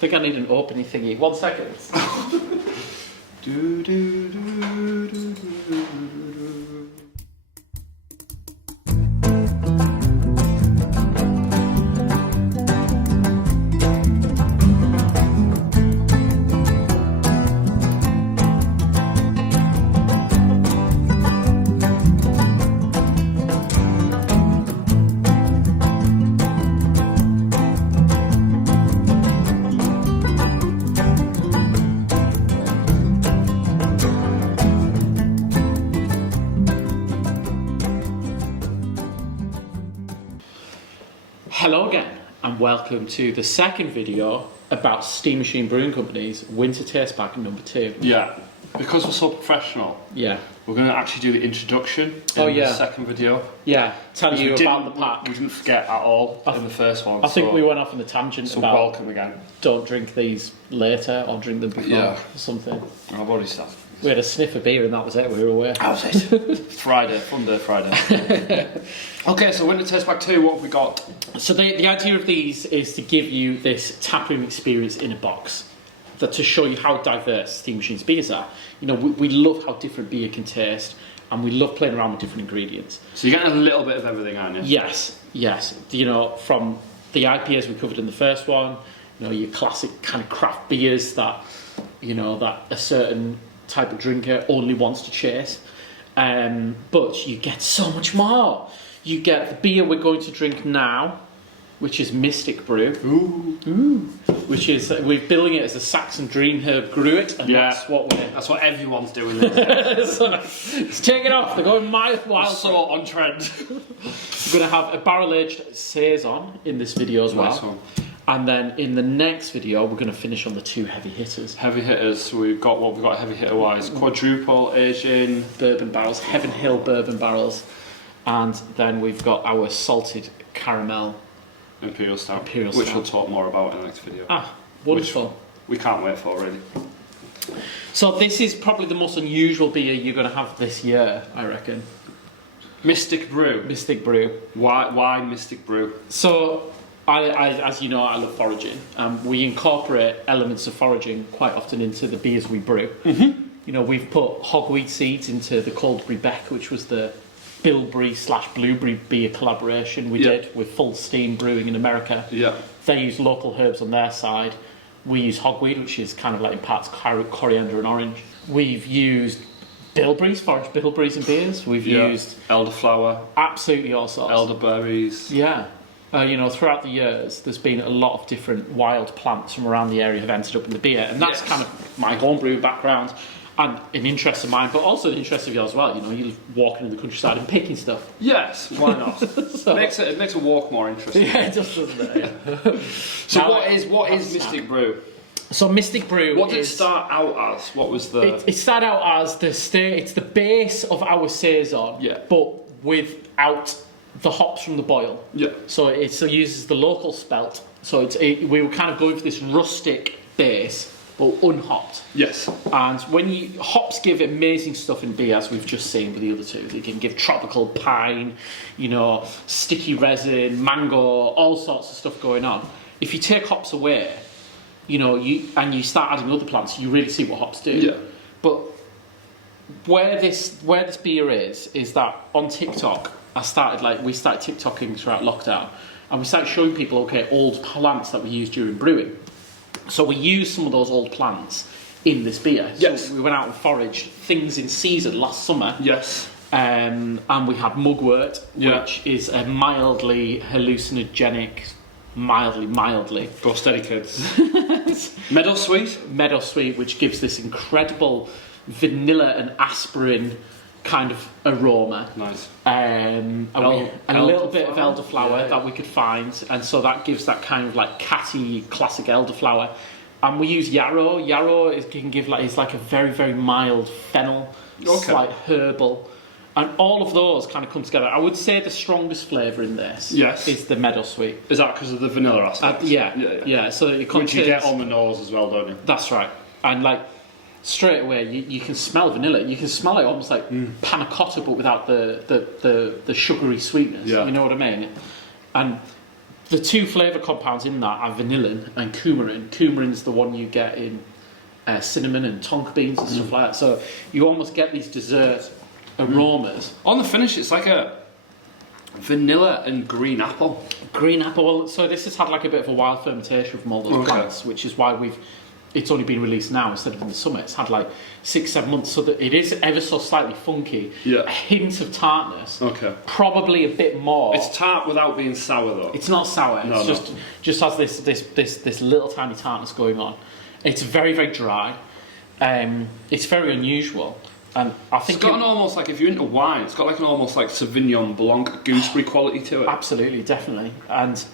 think I need an opening thingy. 1 second. Do, do, do, do, do, do. Hello again, and welcome to the second video about Steam Machine Brewing Company's Winter Taste Pack number 2. Yeah, because we're so professional, Yeah. we're going to actually do the introduction in the second video. Yeah, tell you about the pack. We didn't forget at all in the first one. I think we went off on a tangent about welcome again. Don't drink these later or drink them before or something. I've already started. We had a sniff of beer and that was it, we were away. That was it. Friday, fun day Friday. Okay, so Winter Taste Pack 2, what have we got? So the idea of these is to give you this taproom experience in a box, to show you how diverse Steam Machine's beers are. You know, we love how different beer can taste, and we love playing around with different ingredients. So you're getting a little bit of everything, aren't you? Yes. You know, from the IPAs we covered in the first one, you know, your classic kind of craft beers that, you know, that a certain type of drinker only wants to chase. But you get so much more. You get the beer we're going to drink now, which is Mystic Brew. Ooh. Which is, we're billing it as a Saxon Dream Herb Gruit, and that's what everyone's doing this. So, let's take it off, they're going wild. So on trend. We're going to have a barrel-aged saison in this video as well. Nice one. And then in the next video, we're going to finish on the 2 heavy hitters. Heavy hitters, so we've got what we've got heavy hitter wise. Quadruple Asian bourbon barrels, Heaven Hill bourbon barrels. And then we've got our salted caramel Imperial Stout, Imperial which Stout. we'll talk more about in the next video. Ah, wonderful. Which we can't wait for, really. So this is probably the most unusual beer you're going to have this year, I reckon. Mystic Brew. Mystic Brew. Why Mystic Brew? So, as you know, I love foraging. We incorporate elements of foraging quite often into the beers we brew. Mm-hmm. You know, we've put hogweed seeds into the Coldbury Beck, which was the Bilberry/Blueberry beer collaboration we did with Full Steam Brewing in America. Yeah. They use local herbs on their side. We use hogweed, which is kind of like in parts coriander and orange. We've used bilberries, foraged bilberries in beers. We've used elderflower, absolutely all sorts. Elderberries. Yeah. You know, throughout the years, there's been a lot of different wild plants from around the area have ended up in the beer, and that's kind of my homebrew background. And an interest of mine, but also an interest of yours as well. You know, you're walking in the countryside and picking stuff. Yes, why not? So, it makes a walk more interesting. Yeah, it does, doesn't it? Yeah. So now, what is Mystic Brew? So Mystic Brew. What did it start out as? What was the? It started out as it's the base of our saison. Yeah. But without the hops from the boil. Yeah. So it still uses the local spelt. So we were kind of going for this rustic base, but unhopped. Yes. And hops give amazing stuff in beer, as we've just seen with the other two. They can give tropical pine, you know, sticky resin, mango, all sorts of stuff going on. If you take hops away, you know, you start adding other plants, you really see what hops do. Yeah. But where this beer is that on TikTok, we started TikToking throughout lockdown, and we started showing people, old plants that we used during brewing. So we used some of those old plants in this beer. Yes. So we went out and foraged things in season last summer. Yes. And we have mugwort, which is a mildly hallucinogenic, mildly. Go steady, kids. Meadow sweet, which gives this incredible vanilla and aspirin kind of aroma. Nice. A little bit of elderflower that we could find, and so that gives that kind of like catty classic elderflower. And we use yarrow. Yarrow is like a very, very mild fennel, slight herbal, and all of those kind of come together. I would say the strongest flavour in this is the meadow sweet. Is that because of the vanilla aspect? Yeah. So it contains, which you get on the nose as well, don't you? That's right. And like straight away, you can smell vanilla. You can smell it almost like panna cotta, but without the sugary sweetness. Yeah. You know what I mean? And The two flavour compounds in that are vanillin and coumarin. Coumarin's the one you get in cinnamon and tonka beans and stuff like that. So you almost get these dessert aromas. On the finish, it's like a vanilla and green apple. Green apple. Well, so this has had like a bit of a wild fermentation from all those plants, which is why it's only been released now instead of in the summer. It's had like 6-7 months, so that it is ever so slightly funky. Yeah. A hint of tartness. Okay. Probably a bit more. It's tart without being sour though. It's not sour. No, It's just has this little tiny tartness going on. It's very, very dry. It's very unusual. And I think it's got an almost like, if you're into wine, it's got like an almost like Sauvignon Blanc gooseberry quality to it. Absolutely, definitely. And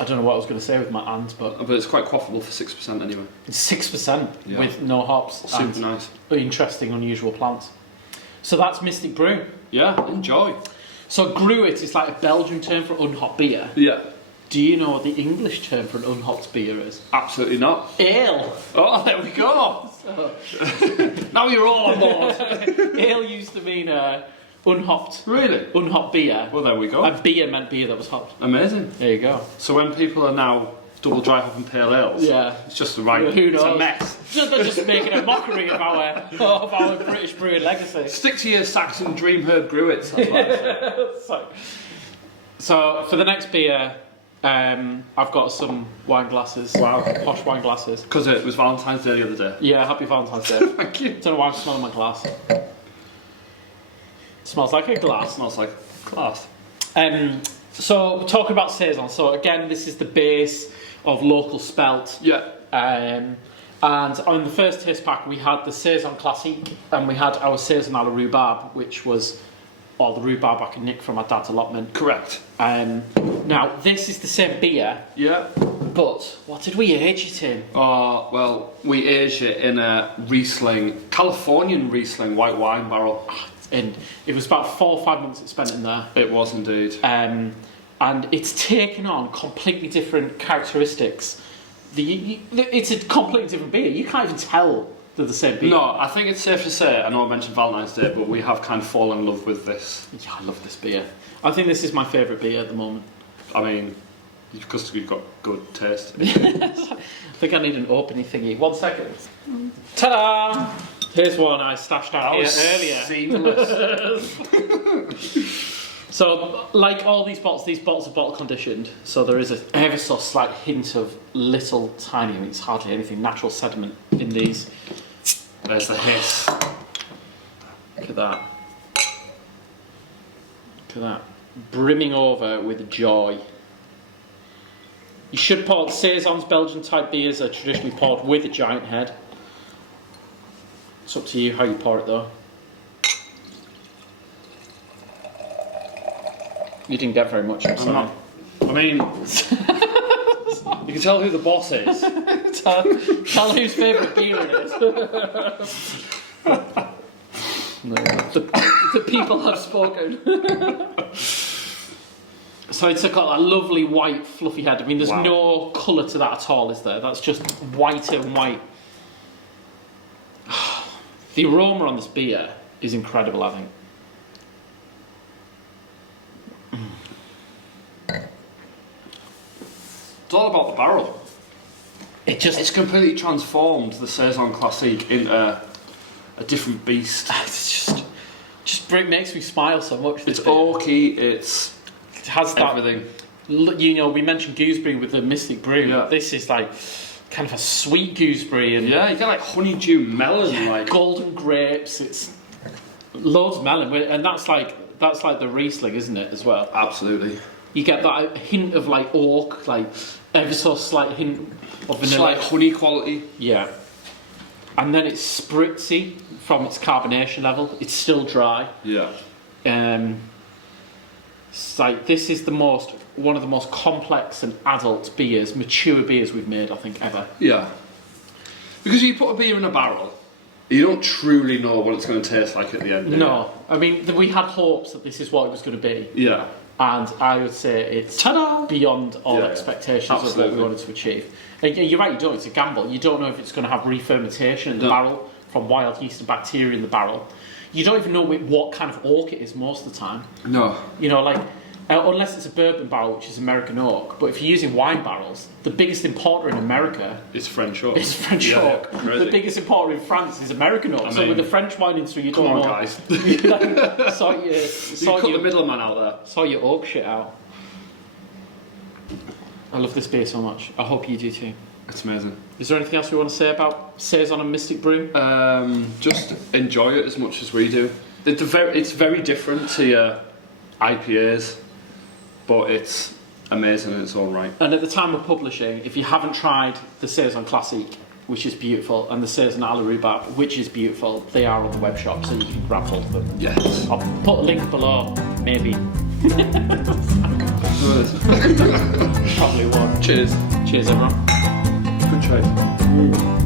I don't know what I was going to say with my and, but it's quite quaffable for 6% anyway. It's 6% with no hops. Super and nice. Interesting, unusual plants. So that's Mystic Brew. Yeah, enjoy. So gruit is like a Belgian term for unhopped beer. Yeah. Do you know what the English term for an unhopped beer is? Absolutely not. Ale. Oh, there we go. So, Now you're all on board. ale used to mean unhopped. Really? Unhopped beer. Well, there we go. And beer meant beer that was hopped. Amazing. There you go. So when people are now double dry hopping pale ales, Yeah. it's just the right. Yeah, who knows? It's a mess. They're just making a mockery of our British brewing legacy. Stick to your Saxon Dream Herb Gruits. That's what I say. So for the next beer, I've got some wine glasses. Wow. Posh wine glasses. Because it was Valentine's Day the other day. Yeah, happy Valentine's Day. Thank you. Don't know why I'm smelling my glass. Smells like a glass. Smells like class. So talking about saison. So again, this is the base of local spelt. Yeah. And on the first taste pack, we had the Saison Classique, and we had our Saison à la rhubarbe, which was all the rhubarb I can nick from my dad's allotment. Correct. Now, this is the same beer, Yeah. but what did we age it in? Oh, well, we aged it in a Riesling, Californian Riesling white wine barrel. And it was about 4 or 5 months it spent in there. It was indeed. And it's taken on completely different characteristics. It's a completely different beer. You can't even tell they're the same beer. No, I think it's safe to say, I know I mentioned Valentine's Day, but we have kind of fallen in love with this. Yeah, I love this beer. I think this is my favourite beer at the moment. I mean, because you've got good taste. I think I need an opening thingy. 1 second. Ta-da! Here's one I stashed out here earlier. Seamless. So, like all these bottles are bottle conditioned, so there is an ever so slight hint of little tiny, I mean it's hardly anything, natural sediment in these. There's the hiss. Look at that. Look at that. Brimming over with joy. You should pour Saisons, Belgian type beers are traditionally poured with a giant head. It's up to you how you pour it though. You didn't get very much, I'm sorry. I mean, you can tell who the boss is. Tell whose favourite beer it is. No, the people have spoken. So it's got that lovely white fluffy head. I mean, there's no colour to that at all, is there? That's just white and white. The aroma on this beer is incredible, I think. It's all about the barrel. It's completely transformed the Saison Classique into a different beast. It's just makes me smile so much. It's oaky, it has that, everything. You know, we mentioned gooseberry with the Mystic Brew. Yeah. This is like kind of a sweet gooseberry and Yeah, you get like honeydew melon, like golden grapes. It's loads of melon, and that's like the Riesling, isn't it, as well? absolutely. You get that hint of like oak, like ever so slight hint of vanilla. Slight honey quality. Yeah. And then it's spritzy from its carbonation level. It's still dry. Yeah. It's like this is one of the most complex and adult beers, mature beers we've made, I think, ever. Yeah. Because you put a beer in a barrel, you don't truly know what it's going to taste like at the end. No, I mean we had hopes that this is what it was going to be. Yeah. And I would say it's beyond all expectations of what we wanted to achieve. And you're right, you don't. It's a gamble. You don't know if it's going to have re-fermentation in the barrel from wild yeast and bacteria in the barrel. You don't even know what kind of oak it is most of the time. No. You know, like Unless it's a bourbon barrel, which is American oak. But if you're using wine barrels, the biggest importer in America It's French oak. is French oak. Really. The biggest importer in France is American oak. I So mean, with the French wine industry, you Come don't on, know. guys. Sort You cut the middleman out there. sort your oak shit out. I love this beer so much. I hope you do too. It's amazing. Is there anything else we want to say about Saison and Mystic Brew? Just enjoy it as much as we do. It's very different to your IPAs, but it's amazing in its own right. And at the time of publishing, if you haven't tried the Saison Classic, which is beautiful, and the Saison à la Rhubarbe, which is beautiful, they are on the web shop, so you can grab hold of them. Yes. I'll put a link below, maybe. Probably won't. Cheers. Cheers, everyone. Good choice.